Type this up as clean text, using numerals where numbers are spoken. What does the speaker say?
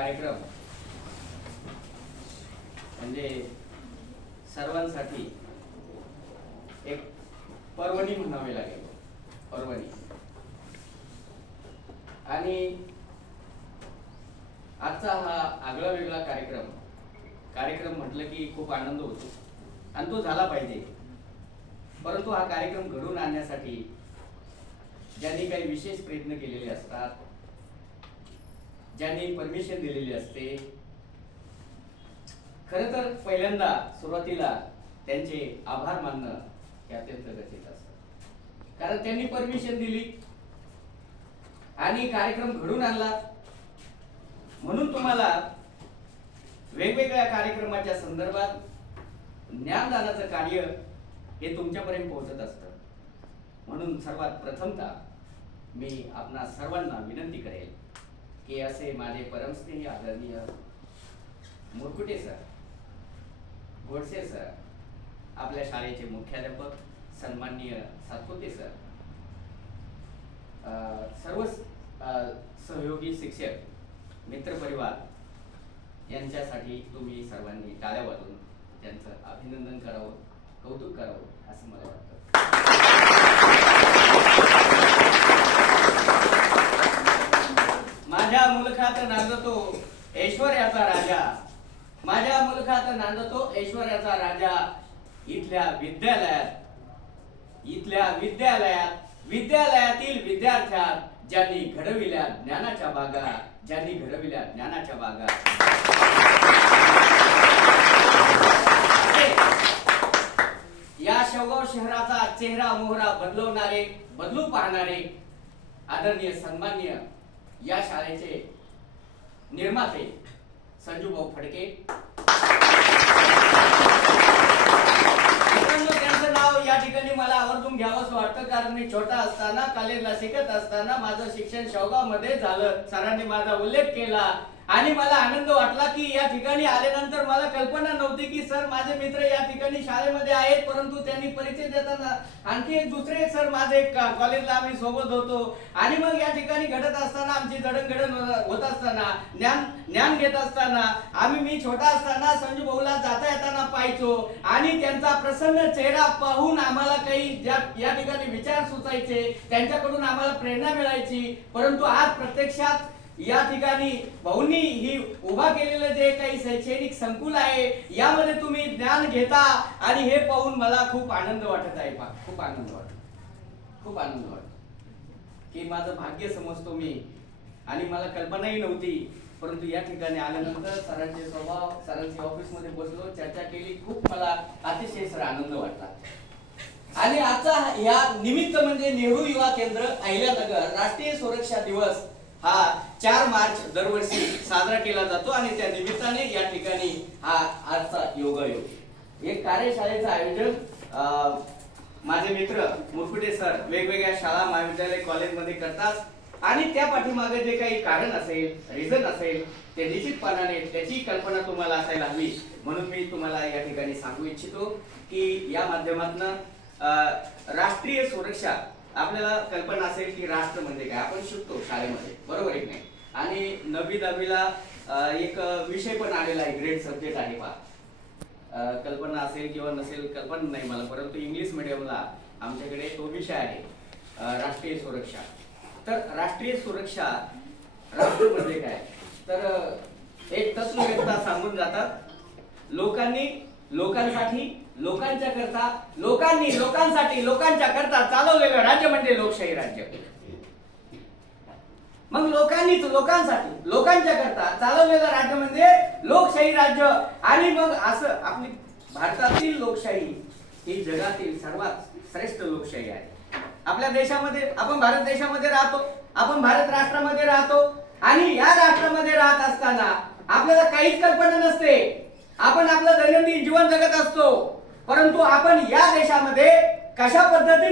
कार्यक्रम म्हणजे सर्वांसाठी एक पर्वणी म्हणावे लागेल, पर्वणी। आणि आजचा हा आगळा वेगळा कार्यक्रम म्हटलं की खूप आनंद होतो आणि तो झाला पाहिजे। परंतु हा कार्यक्रम घडवून आणण्यासाठी ज्यांनी काही विशेष प्रयत्न केलेले असतात, ज्यांनी परमिशन दिलेली असते, खरं तर पहिल्यांदा सुरुवातीला त्यांचे आभार मानणं हे अत्यंत गरजेचं असतं। कारण त्यांनी परमिशन दिली आणि कार्यक्रम घडून आणला, म्हणून तुम्हाला वेगवेगळ्या कार्यक्रमाच्या संदर्भात ज्ञानदानाचं कार्य हे तुमच्यापर्यंत पोहोचत असतं। म्हणून सर्वात प्रथमतः मी आपणा सर्वांना विनंती करेल की असे माझे परमस्नेही आदरणीय मुरकुटे सर, गोडसे सर, आपल्या शाळेचे मुख्याध्यापक सन्माननीय सातपुते सर, सर्व सहयोगी शिक्षक, मित्रपरिवार यांच्यासाठी तुम्ही सर्वांनी टाळ्या वाजवून त्यांचं अभिनंदन करावं, कौतुक करावं असं मला वाटतं। माझ्या मुलखात नांदतो ऐश्वर्याचा राजा, माझ्या मुलखात नांदतो ऐश्वर्याचा राजा। विद्यालयातील विद्यार्थ्यात ज्यांनी घडविल्या ज्ञानाच्या बागा, ज्यांनी घडविल्या ज्ञानाच्या बागा। या शेवगाव शहराचा चेहरा मोहरा बदलवणारे, बदलू पाहणारे आदरणीय सन्माननीय या शाळेचे निर्माते संजूभाऊ फडके, त्यांचं नाव या ठिकाणी मला आवर्जून घ्यावंच वाटतं। कारण मी छोटा असताना कॉलेजला शिकत असताना माझं शिक्षण शेवगाव मध्ये झालं। सरांनी माझा उल्लेख केला आणि मला आनंद वाटला की या ठिकाणी आल्यानंतर मला कल्पना नव्हती की सर माझे मित्र या ठिकाणी शाळेमध्ये आहेत। परंतु त्यांनी परिचय देताना आणखी एक दुसरे सर माझे कॉलेजला आम्ही सोबत होतो आणि मग या ठिकाणी घडत असताना आमची जडणघडण होत असताना, ज्ञान घेत असताना मी छोटा असताना संजू भाऊला जाता येताना पाहायचो आणि त्यांचा प्रसन्न चेहरा पाहून आम्हाला काही या ठिकाणी विचार सुचायचे, त्यांच्याकडून आम्हाला प्रेरणा मिळायची। परंतु आज प्रत्यक्षात या ठिकाणी भाऊंनी ही उभा केलेलं जे काही शैक्षणिक संकुल आहे यामध्ये तुम्ही ज्ञान घेता आणि हे पाहून मला खूप आनंद वाटत आहे। खूप आनंद वाटतो की माझं भाग्य समजतो मी आणि मला कल्पनाही नव्हती। परंतु या ठिकाणी आल्यानंतर सरांचे स्वभाव, सरांच्या ऑफिस मध्ये बसलो, चर्चा केली, खूप मला अतिशय सर आनंद वाटला। आणि आजचा या निमित्त म्हणजे नेहरू युवा केंद्र अहिल्यानगर राष्ट्रीय सुरक्षा दिवस हा 4 मार्च दरवर्षी साजरा केला जातो आणि त्या निमित्ताने या ठिकाणी हा आजचा योगायोग एक कार्यशाळेचं आयोजन माझे मित्र मुरकुटे सर वेगवेगळ्या शाळा, महाविद्यालय, कॉलेजमध्ये करतात आणि त्या पाठीमागे जे काही कारण असेल, रिझन असेल, ते निश्चितपणाने त्याची कल्पना तुम्हाला असायला हवी। म्हणून मी तुम्हाला या ठिकाणी सांगू इच्छितो की या माध्यमातून राष्ट्रीय सुरक्षा, आपल्याला कल्पना असेल की राष्ट्र म्हणजे काय, आपण शिकतो शाळेमध्ये, बरोबर आहे की नाही? आणि 9वी 10वीला एक विषय पण आलेला आहे, ग्रेड सब्जेक्ट आहे पहा। कल्पना असेल किंवा नसेल कल्पना नाही मला, परंतु इंग्लिश मीडियमला आमच्याकडे तो विषय आहे राष्ट्रीय सुरक्षा। तर राष्ट्रीय सुरक्षा, राष्ट्र म्हणजे काय, तर एक तत्ववेत्ता सांगून जातात, लोकांनी लोकांसाठी, लोकांच्या करता, लोकांनी लोकांसाठी, लोकांच्या करता चालवलेलं राज्य म्हणजे लोकशाही राज्य। मग लोकांनीच लोकांसाठी, लोकांच्या करता चालवलेलं राज्य म्हणजे लोकशाही राज्य। आणि मग असं आपली भारतातील लोकशाही ही जगातील सर्वात श्रेष्ठ लोकशाही आहे। आपल्या देशामध्ये, आपण भारत देशामध्ये राहतो, आपण भारत राष्ट्रामध्ये राहतो आणि या राष्ट्रामध्ये राहत असताना आपल्याला काहीच कल्पना नसते, आपण आपलं दैनंदिन जीवन जगत असतो। परंतु आपण या देशामध्ये कशा पद्धतीने